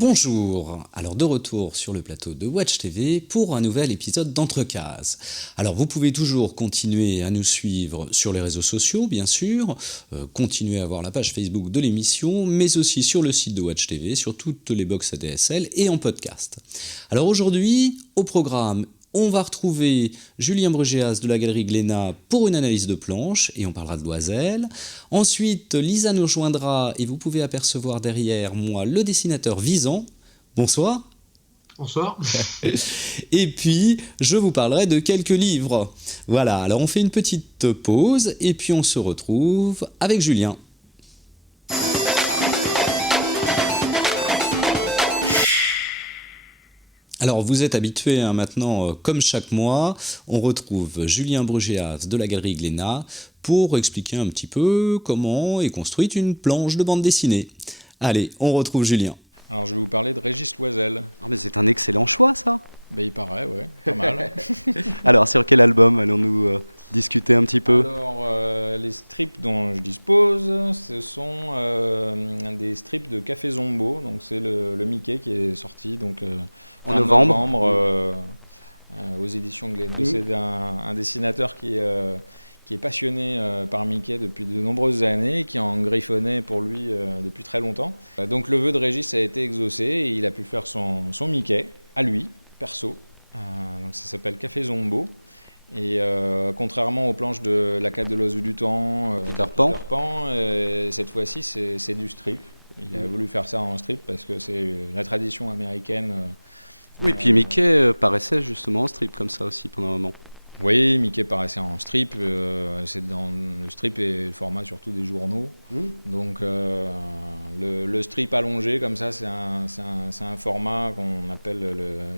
Bonjour, alors de retour sur le plateau de Watch TV pour un nouvel épisode d'Entrecases. Alors vous pouvez toujours continuer à nous suivre sur les réseaux sociaux bien sûr, continuer à voir la page Facebook de l'émission, mais aussi sur le site de Watch TV, sur toutes les box ADSL et en podcast. Alors aujourd'hui, au programme, on va retrouver Julien Brugéas de la Galerie Glénat pour une analyse de planche, et on parlera de Loisel. Ensuite, Lisa nous rejoindra, et vous pouvez apercevoir derrière moi le dessinateur Visan. Bonsoir. Bonsoir. Et puis, je vous parlerai de quelques livres. Voilà, alors on fait une petite pause, et puis on se retrouve avec Julien. Alors, vous êtes habitués maintenant, comme chaque mois, on retrouve Julien Brugéas de la Galerie Glénat pour expliquer un petit peu comment est construite une planche de bande dessinée. Allez, on retrouve Julien. Alors, je vais vous parler de Régis Loisel. Ah, mais c'est un excellent choix, ça. Ben, il paraît, ouais, pas mal. Alors, sur quel album allons-nous discuter un petit peu? Alors, les strips dont je dispose, ce sont des strips de Café Zombo. Donc, c'est le Mickey qui est sorti donc, en novembre aux éditions Glénat. C'est un dessinateur qui est passionné par Mickey depuis de nombreuses années, qui en griffonnait pour lui depuis très longtemps. Donc le vœu de Régis a été exaucé et il a pu faire son Mickey à lui, perso. Donc ça s'appelle Café Zombo. Et contrairement aux planches de La Cave de l'Oiseau du Temps, Peter Pan, cette fois-ci c'est du strip. Il a voulu faire ça en strip parce que c'est la tradition américaine. Oui, puis Mickey paraissait justement en strip comme ça aussi pendant un moment. Oui, Mickey paraissait en strip. C'est dans le strip et le format surtout des journaux. Donc le strip allongé comme ça, c'est un format qu'on appelle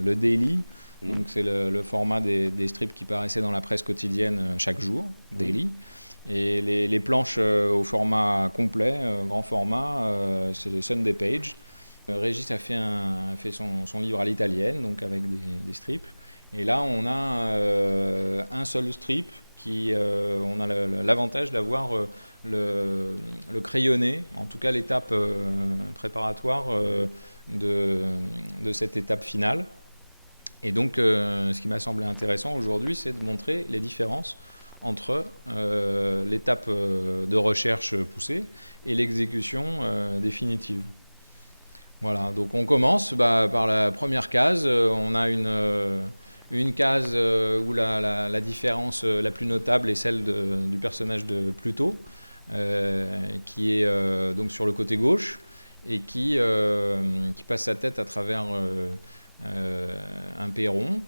le daily. Donc c'est le format des strips qui paraissaient dans la presse quotidienne chaque jour, daily. Et les planches au format complet, grand format, c'est les Sunday Page. Régis a fait son livre à l'italienne, donc avec des strips. Et là, on a un seul strip on a l'avantage d'avoir le crayonné, en tout cas l'étape préparatoire de cette étape finale. Et donc, ce qui m'a semblé intéressant aujourd'hui, c'est de montrer les différences entre l'étape de recherche poussée et l'exécution définitive. Voilà, donc on commence par la première case. On a une case où la différence la plus notable est celle du personnage de Pluto, qui est donc sur le côté gauche et qui passe sa tête à travers un perron,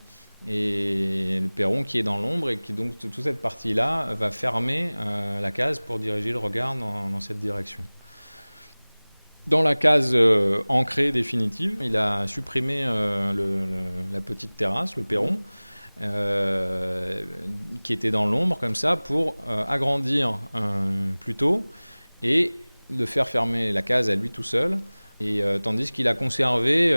et le perron qui est dans l'ombre et qui donc toute cette partie-là va fermer la case pour diriger le regard dans cette direction. Dans la case ancrée définitive, il a supprimé la petite terrasse, le perron, qui était dans l'ombre comme ça, pour agrandir Pluto et de faire fermer la case à lui tout seul. Et tandis qu'il a conservé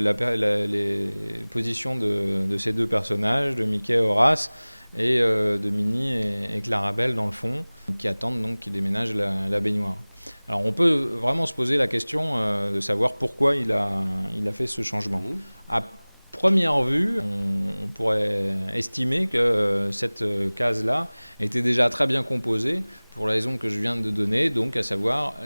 les positions de ces deux personnages, de Mickey et Horace, et de Minnie et Clarabelle dans le fond, qui attendent donc qu'il déménage la baignoire. Alors on peut vraiment se poser la question de savoir pourquoi il a fait ce changement. À première vue, on pourrait estimer que cette case-là était déjà très bien composée pour la raison que je viens de donner, donc à savoir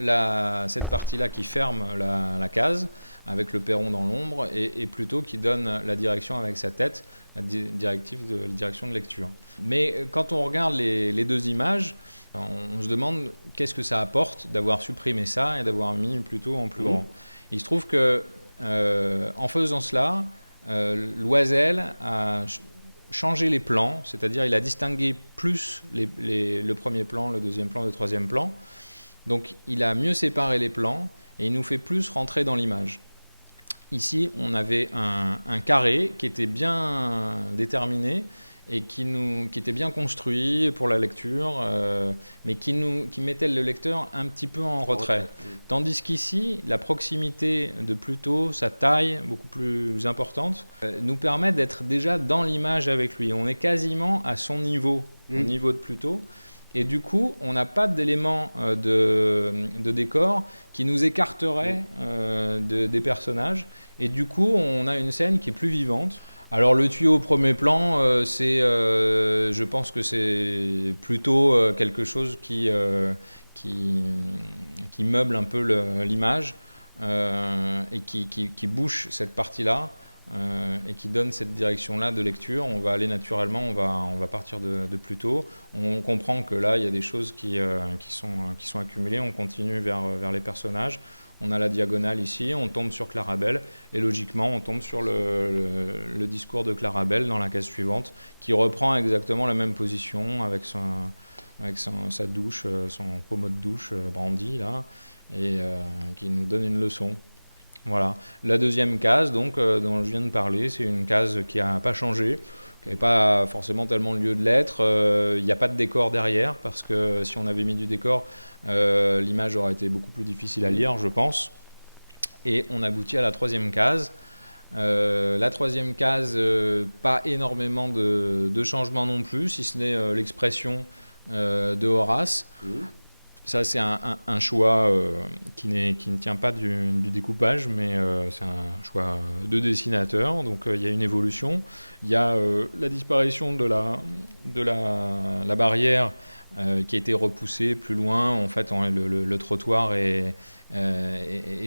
cette partie-là qui ferme la case avec le perron dans l'ombre et plutôt qui donne la direction avec sa tête, la direction de lecture. Mais quand on regarde les deux images, on se demande qu'est-ce que ça apporte d'avoir supprimé ça et d'avoir mis Pluto en plus grand. Il se trouve que en faisant cela, Loisel a changé les plans, c'est-à-dire il a distingué plus le premier plan, le deuxième plan, le troisième plan. Donc il a mieux séparé les plans et il nous fait plus rentrer dans l'image. Ici, on avait un carré qui était bien déterminé et qui était bien construit pour la lecture, mais qui mettait le lecteur un petit peu en retrait. Tandis qu'ici, la proximité de Pluto, sa taille beaucoup plus importante, nous permet d'être déjà dans l'image avec lui. On est quasiment à son niveau, au niveau de Pluto. Et du coup, on n'a pas d'éléments de décor qui nous écarteraient des personnages. Et du coup, on a une scène qui est plus vivante. Alors le tuyau au premier plan, je pense que c'est plutôt quelque chose qui meuble un peu l'image et qui bouche cette partie-là et qui donne cette direction-là de lecture. On va aller naturellement, on va partir de Pluto. On comprend que là, il y a des choses qui sont accumulées. On continue vers les personnages. On a la diagonale ici, on tombe sur Clarabelle, et logiquement, on tombe sur le discours de Clarabelle dans la case suivante, qui reprend exactement la même position avec sa douche, son pommeau de douche brandi, là, et qui nous donne une leçon. Voilà. La deuxième case, donc, dont je viens de parler, c'est une case qui n'a pas changé, qui n'avait pas forcément tellement lieu de l'être. Il n'y a pas de décor derrière, parce que si on avait mis du décor, l'image aurait été beaucoup plus difficile à lire, je pense. Et on aboutit à la troisième case. La troisième case, pas énormément de changements non plus, si ce n'est l'expression de Horace. Ça, c'est un choix qui ne tient pas du découpage, mais c'est un choix de dessinateur. Donc, il y a une évolution. Il y a la disparition de la barrière qui a été repoussée plus loin. En fait, le trottoir est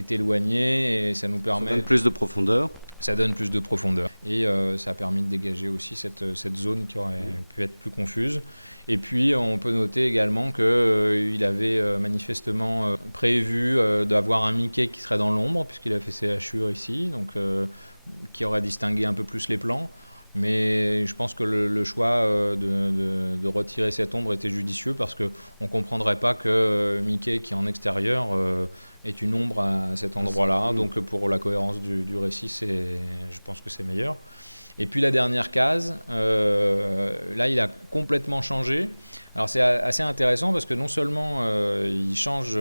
éloigné et ça nous permet... Ça donne plus de profondeur. Ça donne plus de profondeur. Et ça a permis de dégager aussi cette zone qui aurait pu être plus confuse. Et puis, on peut noter également qu'il avait manifestement prévu d'avoir un Mickey qui serait dans l'ombre, puisqu'il a fait ses hachures ici, donc qui aurait distingué un peu plus les plans. Mais je pense que le choix de retirer cette ombre était judicieux, parce qu'on ne comprendrait pas que Mickey, qui est en extérieur, est une ombre à cet endroit-là. Donc, pour la cohérence du récit, je pense que c'est meilleur. Et puis la dernière case, là il a complètement changé. Alors c'est assez intéressant parce que non seulement il change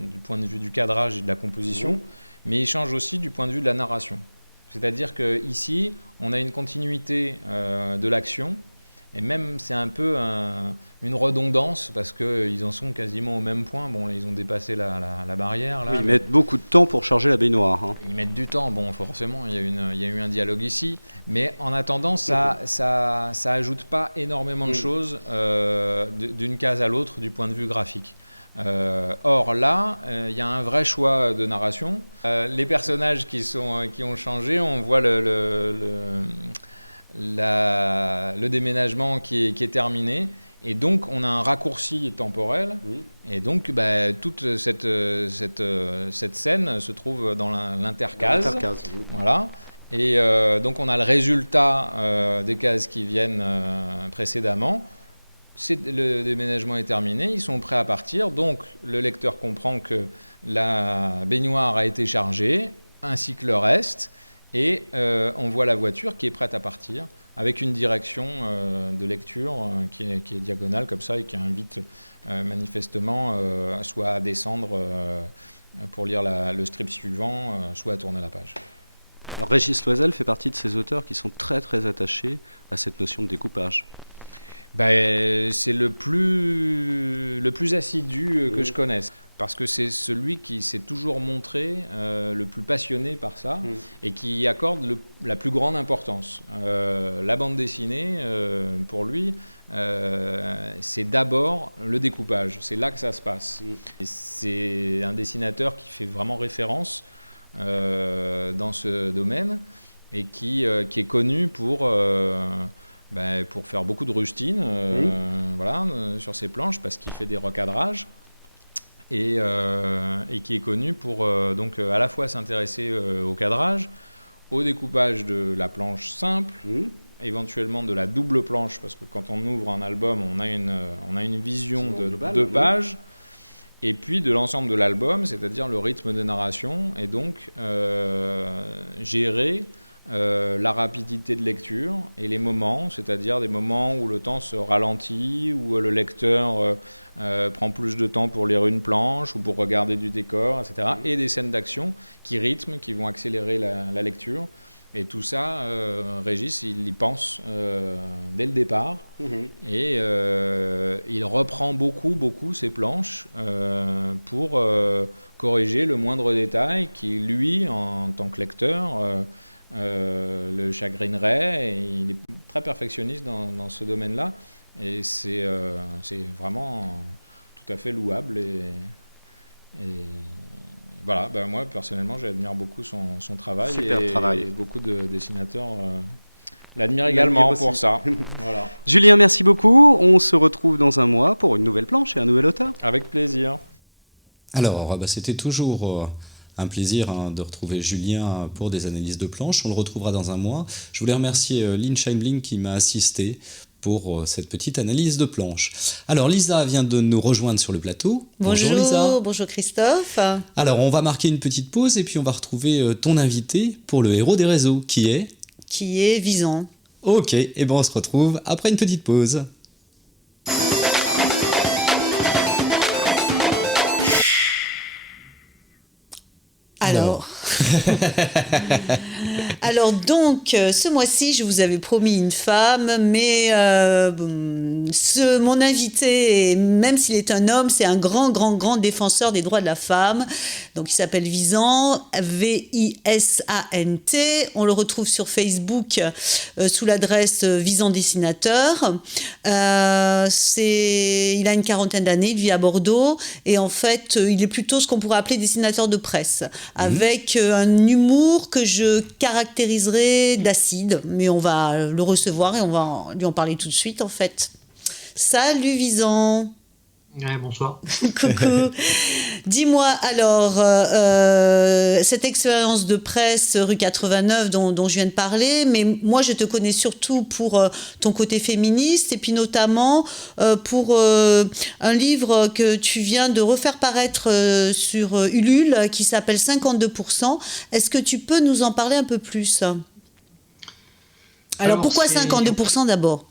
du point de vue du cadrage et de la composition, mais il change aussi du point de vue de la narration. C'est-à-dire qu'ici, on a une continuité de l'action, et même c'est un peu une redondance parce qu'ils en sont quasiment au même point. Bon, ils ont dépassé la barrière. Là, oui, ils mettent beaucoup de temps pour charger la baignoire. Hein. Ils mettent du temps. Bon, forcément, il y a eu un dialogue ici. Mais en attendant, ça ajoute pas énormément de choses d'une case à l'autre du point de vue graphique. Or là, il y a un vrai choix de narration. Les personnages qui ont changé, on voit le déménagement qui est terminé. Et donc, on a un raccourci temporel. Et donc, toute cette scène se trouve dans l'intercase. Voilà. Et donc, on a le résultat des cases qui viennent précédemment. Le déménagement est terminé, ils sont prêts à partir. Donc, le lecteur comprend que la baignoire a été chargée, ainsi que le reste. Et on voit la voiture qui est prête à partir, avec une direction de lecture qui est diagonale comme ça et qui invite manifestement soit à descendre pour lire le strip suivant, soit à tourner la page. Alors Régis Loisel fait partie de ces auteurs qui sont très très attachés à cette notion de découpage. C'est le plus assidu que je connaisse. Parce que c'est celui qui s'est toujours montré le plus passionné par ça et qui y accorde la plus grande importance. La bande dessinée, pour lui, c'est d'abord le découpage. C'est là que ça se passe. Et c'est un dessinateur qui fait vraiment référence dans ce domaine et qui est connu pour faire beaucoup de rustines sur ses planches, parce qu'il fait des recadrages. Et qui est connu pour donc à la fois s'intéresser au cadrage, au découpage de la planche simple, éventuellement de la double planche, parce que quand on ouvre un album, on a une vision de deux pages, et puis de l'ensemble de l'album, c'est-à-dire le rythme de narration, et donc gérer la rapidité de lecture et les moments, c'est-à-dire des moments où le temps se ralentit, où le lecteur prend plus de temps pour lire une planche ou pour regarder du décor, etc. Et des scènes d'action qui rythment, qui vont accélérer la lecture. Et tout ça, Régis, il y pense dès le départ. Et il reprend beaucoup ses planches pour corriger le moindre détail qui, lui, en tant que lecteur, le chagrinerait. Et il est très perfectionniste dans ce domaine-là. Et c'est vraiment tout à fait louable. Et voilà, moi personnellement j'admire beaucoup son travail. Super travail. Et beaucoup de dessinateurs l'admirent également pour ça. Voilà. Julien, merci beaucoup. On se retrouve dans un mois pour une nouvelle planche et un nouvel auteur. Avec plaisir. Alors, c'était toujours un plaisir de retrouver Julien pour des analyses de planches. On le retrouvera dans un mois. Je voulais remercier Lynn Scheibling qui m'a assisté pour cette petite analyse de planche. Alors Lisa vient de nous rejoindre sur le plateau. Bonjour Lisa. Bonjour Christophe. Alors on va marquer une petite pause et puis on va retrouver ton invité pour le héros des réseaux qui est Visan. Ok, et on se retrouve après une petite pause. Alors donc, ce mois-ci, je vous avais promis une femme, mais mon invité, même s'il est un homme, c'est un grand défenseur des droits de la femme. Donc, il s'appelle Visan, V-I-S-A-N-T. On le retrouve sur Facebook sous l'adresse Visan Dessinateur. Il a une quarantaine d'années, il vit à Bordeaux, et en fait, il est plutôt ce qu'on pourrait appeler dessinateur de presse, avec un humour que je caractériserais d'acide, mais on va le recevoir et on va lui en parler tout de suite en fait. Salut Visan. Ouais, bonsoir. Coucou. Dis-moi alors, cette expérience de presse rue 89 dont je viens de parler, mais moi je te connais surtout pour ton côté féministe et puis notamment pour un livre que tu viens de refaire paraître sur Ulule qui s'appelle 52%. Est-ce que tu peux nous en parler un peu plus ? Alors pourquoi 52% d'abord ?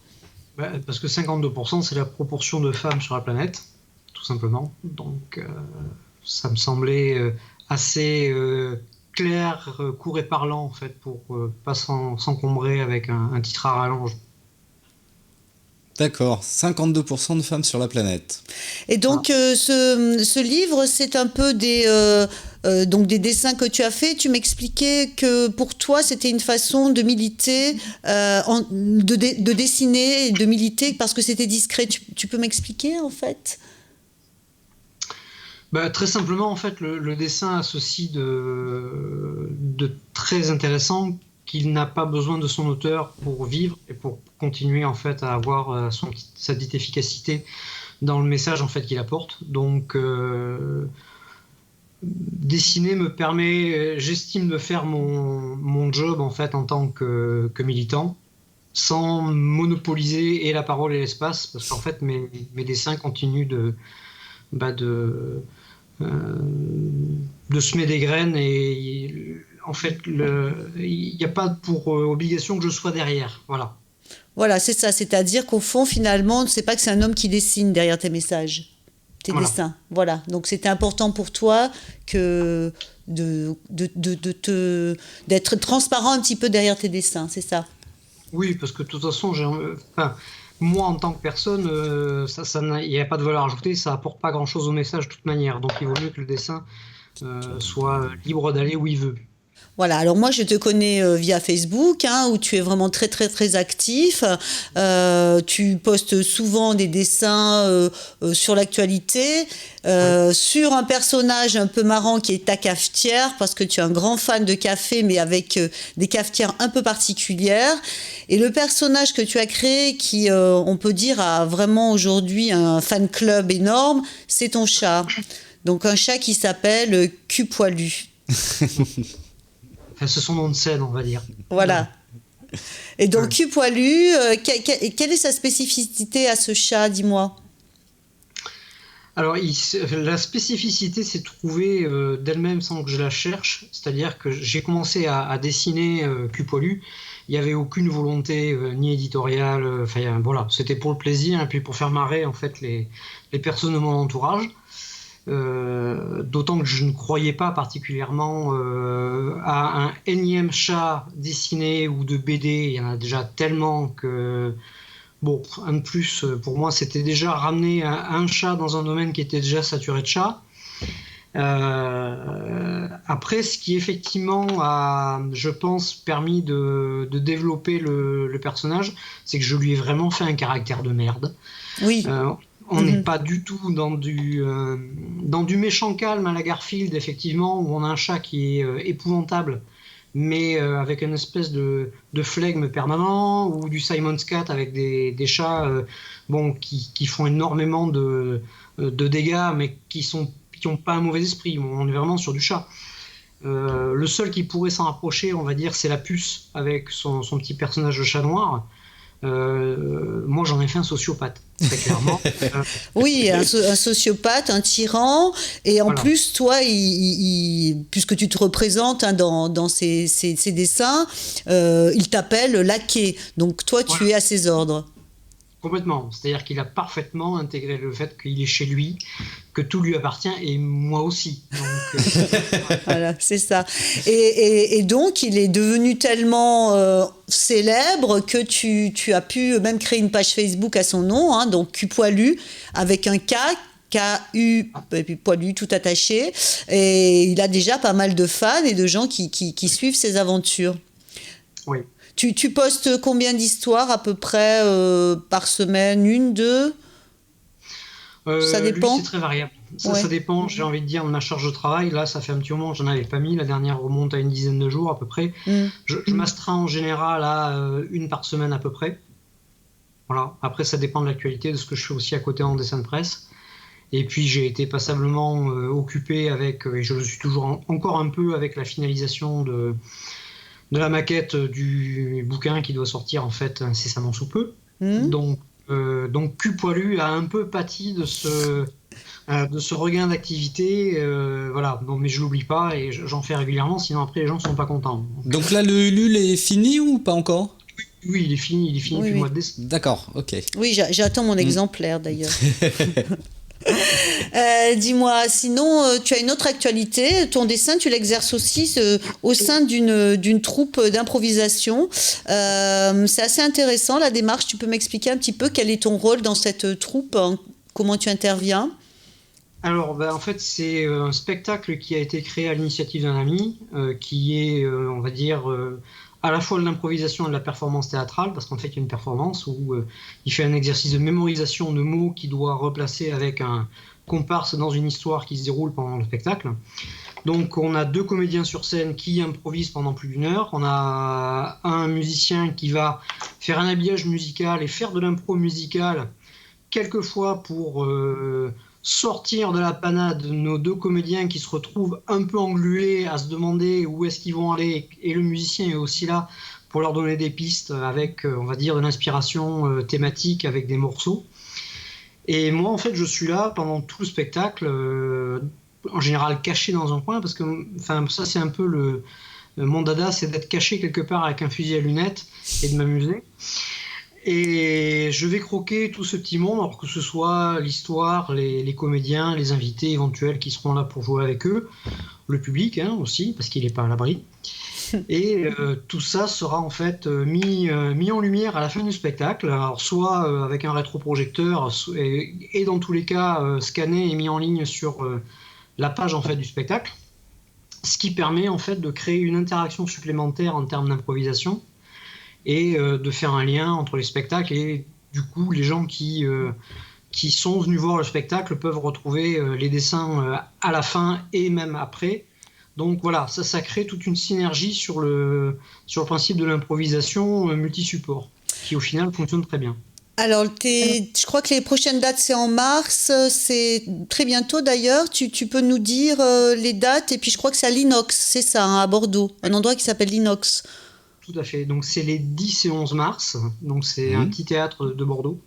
Parce que 52%, c'est la proportion de femmes sur la planète, tout simplement. Donc, ça me semblait assez clair, court et parlant, en fait, pour pas s'encombrer avec un titre à rallonge. D'accord, 52% de femmes sur la planète. Et donc, ce livre, c'est un peu des dessins que tu as faits. Tu m'expliquais que pour toi, c'était une façon de militer, de dessiner et de militer parce que c'était discret. Tu peux m'expliquer, en fait ? Très simplement, en fait, le dessin a ceci de très intéressant qu'il n'a pas besoin de son auteur pour vivre et pour continuer en fait à avoir sa petite efficacité dans le message en fait qu'il apporte. Donc dessiner me permet, j'estime, de faire mon job en fait en tant que militant sans monopoliser et la parole et l'espace, parce qu'en fait mes dessins continuent de semer des graines et en fait, il n'y a pas pour obligation que je sois derrière. Voilà, c'est ça. C'est-à-dire qu'au fond, finalement, c'est pas que c'est un homme qui dessine derrière tes messages, tes dessins. Voilà. Donc, c'était important pour toi d'être transparent un petit peu derrière tes dessins, c'est ça ? Oui, parce que de toute façon, moi, en tant que personne, il n'y a pas de valeur ajoutée, ça apporte pas grand-chose au message de toute manière. Donc, il vaut mieux que le dessin soit libre d'aller où il veut. Voilà, alors moi je te connais via Facebook, où tu es vraiment très très très actif. Tu postes souvent des dessins sur l'actualité, sur un personnage un peu marrant qui est ta cafetière, parce que tu es un grand fan de café, mais avec des cafetières un peu particulières. Et le personnage que tu as créé, qui on peut dire a vraiment aujourd'hui un fan club énorme, c'est ton chat. Donc un chat qui s'appelle Cul Poilu. Enfin, c'est son nom de scène, on va dire. Voilà. Et donc, Cul Poilu, quelle est sa spécificité à ce chat, dis-moi ? Alors, la spécificité s'est trouvée d'elle-même sans que je la cherche, c'est-à-dire que j'ai commencé à dessiner Cul Poilu. Il n'y avait aucune volonté ni éditoriale, voilà, c'était pour le plaisir et puis pour faire marrer en fait les personnes de mon entourage. D'autant que je ne croyais pas particulièrement à un énième chat dessiné ou de BD. Il y en a déjà tellement que bon, un de plus, pour moi, c'était déjà ramener un chat dans un domaine qui était déjà saturé de chats. Après, ce qui effectivement a, je pense, permis de développer le personnage, c'est que je lui ai vraiment fait un caractère de merde. Oui. On n'est pas du tout dans du méchant calme à la Garfield, effectivement, où on a un chat qui est épouvantable, mais avec une espèce de flegme permanent, ou du Simon's Cat avec des chats qui font énormément de dégâts, mais qui n'ont pas un mauvais esprit. On est vraiment sur du chat. Le seul qui pourrait s'en rapprocher, on va dire, c'est la puce avec son petit personnage de chat noir. Moi, j'en ai fait un sociopathe, très clairement. Oui, un sociopathe, un tyran, et en plus, toi, puisque tu te représentes dans ces dessins, il t'appelle laquais, donc toi, tu es à ses ordres. Complètement, c'est-à-dire qu'il a parfaitement intégré le fait qu'il est chez lui, que tout lui appartient, et moi aussi. Donc, voilà, c'est ça. Et donc, il est devenu tellement célèbre que tu as pu même créer une page Facebook à son nom, hein, donc Cul Poilu, avec un K-U, et puis Poilu tout attaché. Et il a déjà pas mal de fans et de gens qui suivent ses aventures. Oui. Tu postes combien d'histoires à peu près par semaine? Une, deux? Ça dépend. Lui, c'est très variable. Ça dépend, j'ai envie de dire, de ma charge de travail. Là, ça fait un petit moment, j'en avais pas mis. La dernière remonte à une dizaine de jours à peu près. Je m'astreins en général à une par semaine à peu près. Voilà. Après, ça dépend de l'actualité, de ce que je fais aussi à côté en dessin de presse. Et puis, j'ai été passablement occupé avec, et je le suis toujours encore un peu, avec la finalisation de la maquette du bouquin qui doit sortir en fait incessamment sous peu. Donc Cul Poilu a un peu pâti de ce regain d'activité, voilà. Bon, mais je l'oublie pas et j'en fais régulièrement, sinon après les gens sont pas contents. Donc là, le Ulule est fini ou pas encore? Oui, il est fini depuis le mois de décembre. D'accord, ok. Oui, j'attends mon exemplaire d'ailleurs. Dis-moi, sinon, tu as une autre actualité. Ton dessin, tu l'exerces aussi au sein d'une troupe d'improvisation. C'est assez intéressant la démarche. Tu peux m'expliquer un petit peu quel est ton rôle dans cette troupe, hein, comment tu interviens? Alors, en fait, c'est un spectacle qui a été créé à l'initiative d'un ami, qui est, on va dire, à la fois de l'improvisation et de la performance théâtrale, parce qu'en fait, il y a une performance où il fait un exercice de mémorisation de mots qu'il doit replacer avec un comparse dans une histoire qui se déroule pendant le spectacle. Donc, on a 2 comédiens sur scène qui improvisent pendant plus d'1 heure. On a un musicien qui va faire un habillage musical et faire de l'impro musicale, quelquefois pour sortir de la panade nos 2 comédiens qui se retrouvent un peu englués à se demander où est-ce qu'ils vont aller, et le musicien est aussi là pour leur donner des pistes avec, on va dire, de l'inspiration thématique avec des morceaux. Et moi, en fait, je suis là pendant tout le spectacle, en général caché dans un coin, parce que ça, c'est un peu mon dada, c'est d'être caché quelque part avec un fusil à lunettes et de m'amuser. Et je vais croquer tout ce petit monde, alors que ce soit l'histoire, les comédiens, les invités éventuels qui seront là pour jouer avec eux, le public aussi, parce qu'il n'est pas à l'abri. Et tout ça sera en fait mis en lumière à la fin du spectacle, alors soit avec un rétroprojecteur, et dans tous les cas scanné et mis en ligne sur la page en fait du spectacle, ce qui permet en fait de créer une interaction supplémentaire en termes d'improvisation, et de faire un lien entre les spectacles, et du coup les gens qui sont venus voir le spectacle peuvent retrouver les dessins à la fin et même après. Donc voilà, ça crée toute une synergie sur le principe de l'improvisation multi-support, qui au final fonctionne très bien. Alors, je crois que les prochaines dates, c'est en mars, c'est très bientôt d'ailleurs. Tu peux nous dire les dates, et puis je crois que c'est à l'Inox, c'est ça, hein, à Bordeaux, un endroit qui s'appelle l'Inox. Tout à fait. Donc c'est les 10 et 11 mars. Donc c'est un petit théâtre de Bordeaux.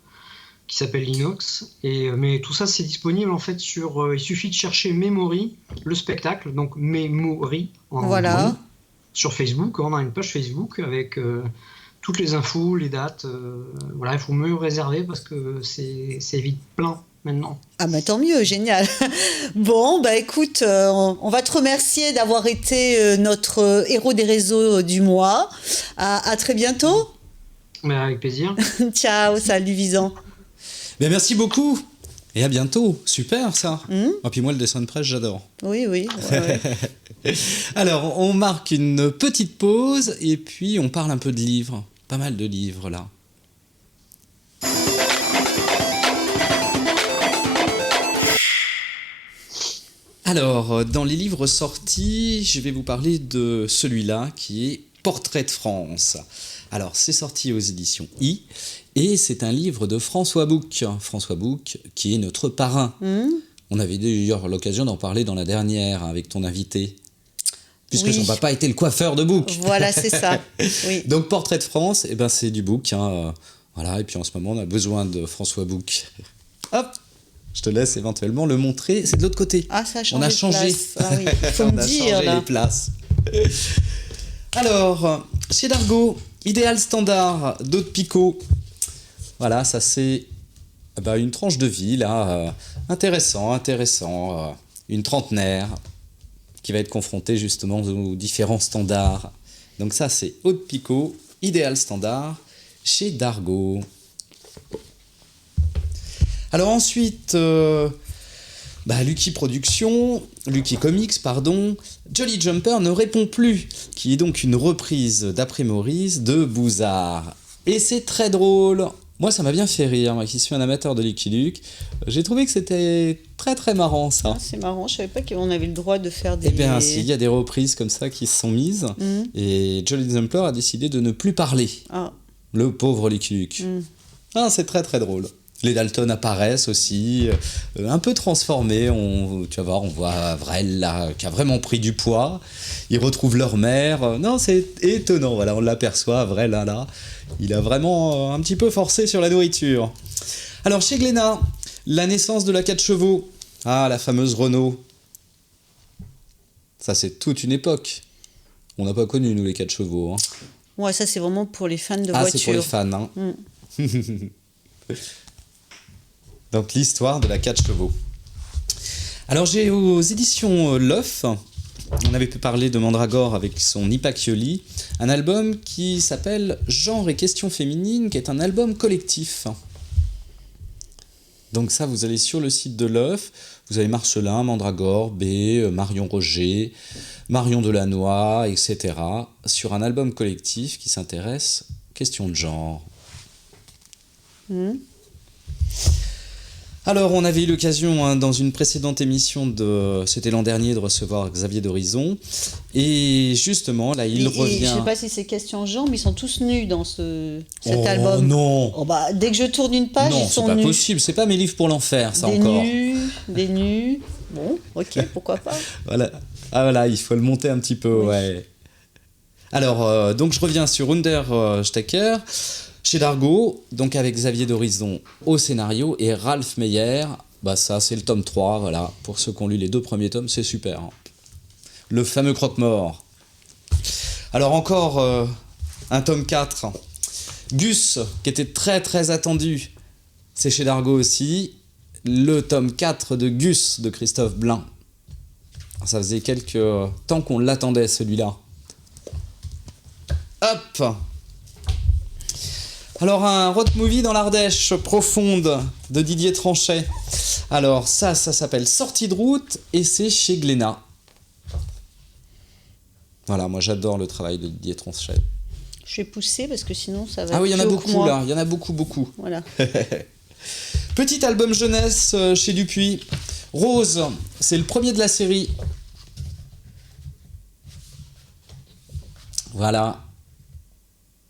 qui s'appelle Linux. Mais tout ça, c'est disponible en fait il suffit de chercher Memory, le spectacle, donc Memory Voilà. sur Facebook. On a une page Facebook avec toutes les infos, les dates. Voilà, il faut mieux réserver parce que c'est vite plein maintenant. Ah bah tant mieux, génial. Bon, bah écoute, on va te remercier d'avoir été notre héros des réseaux du mois. À très bientôt. Mais avec plaisir. Ciao, salut Visan. Ben, merci beaucoup et à bientôt. Super ça. Et puis moi le dessin de presse j'adore. Oui, ouais. Alors on marque une petite pause et puis on parle un peu de livres. Pas mal de livres là. Alors, dans les livres sortis, je vais vous parler de celui-là qui est Portrait de France. Alors, c'est sorti aux éditions I et c'est un livre de François Bouc. François Bouc qui est notre parrain. On avait d'ailleurs l'occasion d'en parler dans la dernière avec ton invité. Puisque son papa était le coiffeur de Bouc. Voilà, c'est ça. Oui. Donc, Portrait de France, eh ben, c'est du Bouc. Voilà, et puis en ce moment, on a besoin de François Bouc. Hop! Je te laisse éventuellement le montrer. C'est de l'autre côté. Ah, ça a changé. On a de changé. place. Ah oui, faut me dire changé là. les places. Alors, chez Dargaud, Idéal Standard d'Aude Picot. Voilà, ça c'est une tranche de vie là, intéressant. Une trentenaire qui va être confrontée justement aux différents standards. Donc ça c'est Aude Picot, Idéal Standard chez Dargaud. Alors ensuite, Lucky Comics, Jolly Jumper ne répond plus, qui est donc une reprise d'après Maurice de Bouzard. Et c'est très drôle. Moi, ça m'a bien fait rire, moi qui suis un amateur de Lucky Luke. J'ai trouvé que c'était très très marrant ça. Ah, c'est marrant, je savais pas qu'on avait le droit de faire des... Eh bien, si, il y a des reprises comme ça qui se sont mises. Et Jolly Jumper a décidé de ne plus parler. Ah. Le pauvre Lucky Luke. Ah, c'est très très drôle. Les Dalton apparaissent aussi, un peu transformés. Tu vas voir, on voit Vrel là, qui a vraiment pris du poids. Ils retrouvent leur mère. Non, c'est étonnant. Voilà, on l'aperçoit, Vrel là. Il a vraiment un petit peu forcé sur la nourriture. Alors, chez Glénat, la naissance de la 4 chevaux. Ah, la fameuse Renault. Ça, c'est toute une époque. On n'a pas connu, nous, les 4 chevaux. Hein. Ouais, ça, c'est vraiment pour les fans de voitures. Ah, c'est pour les fans. Hein. Donc l'histoire de la 4 chevaux. Alors j'ai aux éditions L'Œuf, on avait pu parler de Mandragore avec son Ipachioli, un album qui s'appelle Genre et questions féminines, qui est un album collectif. Donc ça, vous allez sur le site de L'Œuf, vous avez Marcelin, Mandragore, B, Marion Roger, Marion Delannoy, etc. sur un album collectif qui s'intéresse aux questions de genre. Alors, on avait eu l'occasion, dans une précédente émission, c'était l'an dernier, de recevoir Xavier d'Horizon. Et justement, là, il revient... Je ne sais pas si c'est question genre, mais ils sont tous nus dans cet album. Oh non. Dès que je tourne une page, ils sont nus. Non, c'est pas possible. C'est pas Mes livres pour l'enfer, ça des encore. Des nus. Bon, ok, pourquoi pas. Voilà. Ah voilà, il faut le monter un petit peu, ouais. Alors, donc je reviens sur Understecker. Chez Dargaud, donc avec Xavier d'Horizon au scénario et Ralph Meyer, ça c'est le tome 3, voilà. Pour ceux qui ont lu les 2 premiers tomes, c'est super. Hein. Le fameux croque-mort. Alors encore un tome 4. Gus, qui était très très attendu, c'est chez Dargaud aussi. Le tome 4 de Gus de Christophe Blain. Ça faisait quelques temps qu'on l'attendait celui-là. Hop! Alors, un road movie dans l'Ardèche profonde de Didier Tranchet. Alors, ça s'appelle Sortie de route et c'est chez Glénat. Voilà, moi j'adore le travail de Didier Tranchet. Je vais pousser parce que sinon ça va... Ah oui, il y en a beaucoup là, il y en a beaucoup. Voilà. Petit album jeunesse chez Dupuis. Rose, c'est le premier de la série. Voilà.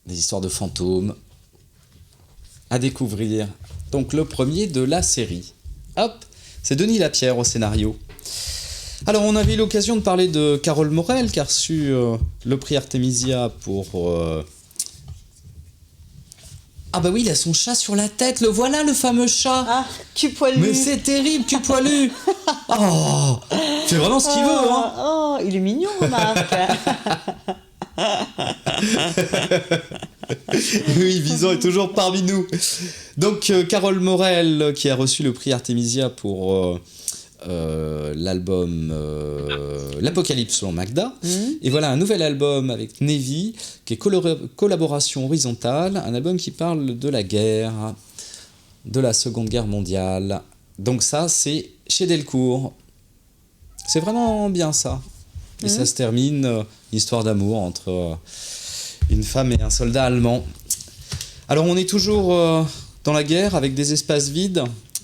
Des histoires de fantômes. À découvrir. Donc le premier de la série. Hop, c'est Denis Lapierre au scénario. Alors on avait eu l'occasion de parler de Carole Morel qui a reçu le prix Artemisia pour Ah bah oui, il a son chat sur la tête, le voilà le fameux chat. Ah, cul poilu. Mais c'est terrible, cul poilu. Oh, il fait vraiment ce qu'il veut, hein. Oh, il est mignon, Marc. Oui, Bison est toujours parmi nous. Donc, Carole Morel, qui a reçu le prix Artemisia pour l'album L'Apocalypse selon Magda. Et voilà un nouvel album avec Nevi, qui est collaboration horizontale, un album qui parle de la guerre, de la Seconde Guerre mondiale. Donc ça, c'est chez Delcourt. C'est vraiment bien ça. Et ça se termine, une histoire d'amour entre une femme et un soldat allemand. Alors on est toujours dans la guerre avec des espaces vides,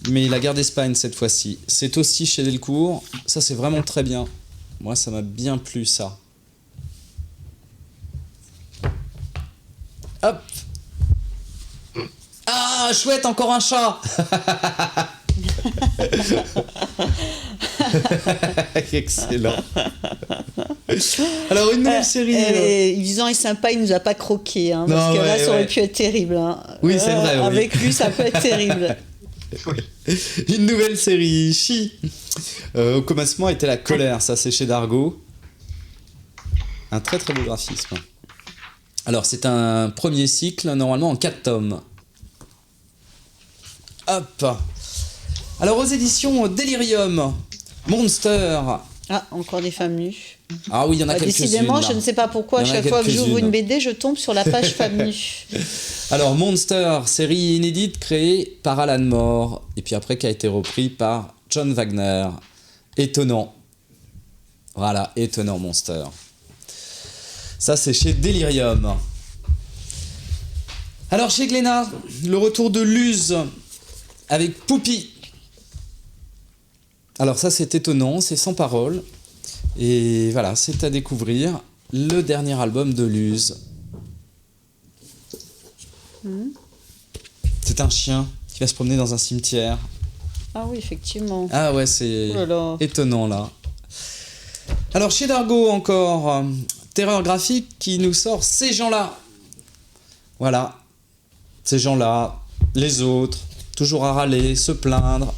mais la guerre d'Espagne cette fois-ci. C'est aussi chez Delcourt. Ça c'est vraiment très bien. Moi ça m'a bien plu ça. Hop. Ah chouette, encore un chat. Excellent. Alors une nouvelle série. Yvan est sympa, il nous a pas croqué, hein, parce Non, que là ouais, ça aurait ouais. pu être terrible. Hein. Oui, c'est vrai, oui. Avec lui, ça peut être terrible. Une nouvelle série, Chi. Au commencement était la colère, ça c'est chez Dargaud. Un très très beau graphisme. Alors c'est un premier cycle, normalement en 4 tomes. Hop. Alors aux éditions Delirium, Monster. Ah, encore des femmes nues. Ah oui, il y en a quelques-unes. Décidément, là. je ne sais pas pourquoi, à Il y en a chaque fois que j'ouvre quelques-unes. une BD, je tombe sur la page femmes nues. Alors Monster, série inédite créée par Alan Moore, et puis après qui a été repris par John Wagner. Étonnant. Voilà, étonnant Monster. Ça c'est chez Delirium. Alors chez Glénat, le retour de Luz avec Poupie. Alors ça c'est étonnant, c'est sans parole. Et voilà, c'est à découvrir le dernier album de Luz. C'est un chien qui va se promener dans un cimetière. Ah oui, effectivement. Ah ouais, c'est Oh là là. étonnant là. Alors chez Dargaud encore, Terreur graphique qui nous sort Ces gens-là. Voilà, ces gens-là, les autres, toujours à râler, se plaindre.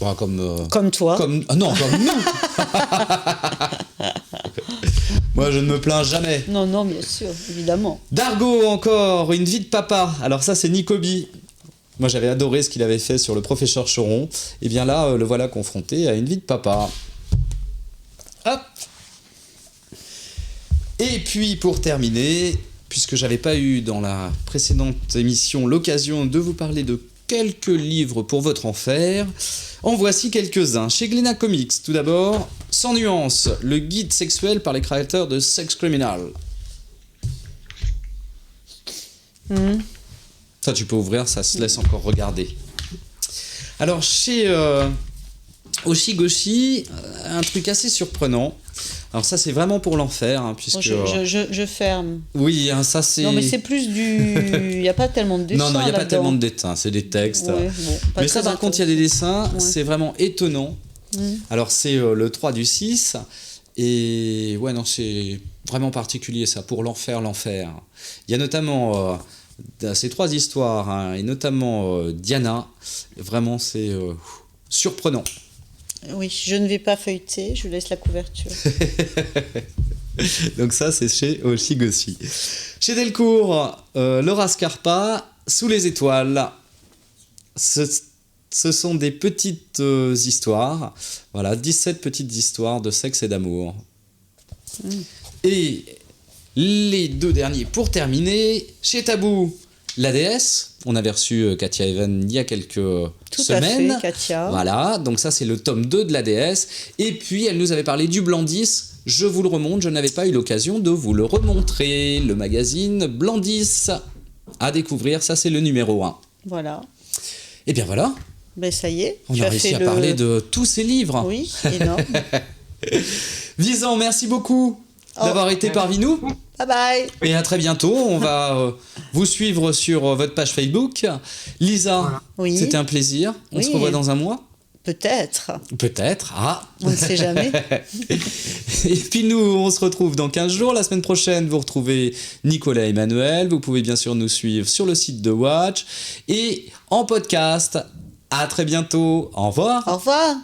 Bon, Comme toi. Non, comme nous. Moi, je ne me plains jamais. Non, non, bien sûr, évidemment. Dargaud encore, Une vie de papa. Alors ça, c'est Nicobi. Moi, j'avais adoré ce qu'il avait fait sur le professeur Choron. Et bien là, le voilà confronté à Une vie de papa. Hop. Et puis, pour terminer, puisque j'avais pas eu dans la précédente émission l'occasion de vous parler de quelques livres pour votre enfer, en voici quelques-uns. Chez Glénat Comics, tout d'abord, Sans nuance, le guide sexuel par les créateurs de Sex Criminal. Ça, tu peux ouvrir, ça se laisse encore regarder. Alors, chez Oshigoshi, un truc assez surprenant. Alors ça, c'est vraiment pour l'enfer, hein, puisque... Je ferme. Oui, hein, ça c'est... Non, mais c'est plus du... Il n'y a pas tellement de dessins Non, il n'y a pas là-dedans. tellement de dessins, c'est des textes. Ouais, bon, pas Mais très ça, par contre, il y a des dessins, Ouais. c'est vraiment étonnant. Alors, c'est le 3 du 6, et ouais, non, c'est vraiment particulier, ça, pour l'enfer. Il y a notamment ces 3 histoires, hein, et notamment Diana, vraiment, c'est surprenant. Oui, je ne vais pas feuilleter, je vous laisse la couverture. Donc ça, c'est chez Oshigoshi. Chez Delcourt, Laura Scarpa, Sous les étoiles. Ce sont des petites histoires. Voilà, 17 petites histoires de sexe et d'amour. Et les 2 derniers pour terminer, chez Tabou, la déesse. On avait reçu Katia Even il y a quelques semaines. Tout à fait, Katia. Voilà, donc ça c'est le tome 2 de la déesse. Et puis elle nous avait parlé du Blandis. Je vous le remonte, je n'avais pas eu l'occasion de vous le remontrer. Le magazine Blandis à découvrir, ça c'est le numéro 1. Voilà. Et bien voilà, Ben ça y est. on tu a as réussi fait à parler de tous ces livres. Oui, énorme. Visan, merci beaucoup d'avoir été parmi nous. Bye bye. Et à très bientôt. On va vous suivre sur votre page Facebook. Lisa, Voilà. Oui. c'était un plaisir. On Oui. se revoit dans un mois. Peut-être. Peut-être, On ne sait jamais. Et puis nous, on se retrouve dans 15 jours. La semaine prochaine, vous retrouvez Nicolas et Emmanuel. Vous pouvez bien sûr nous suivre sur le site de Watch et en podcast. À très bientôt. Au revoir. Au revoir.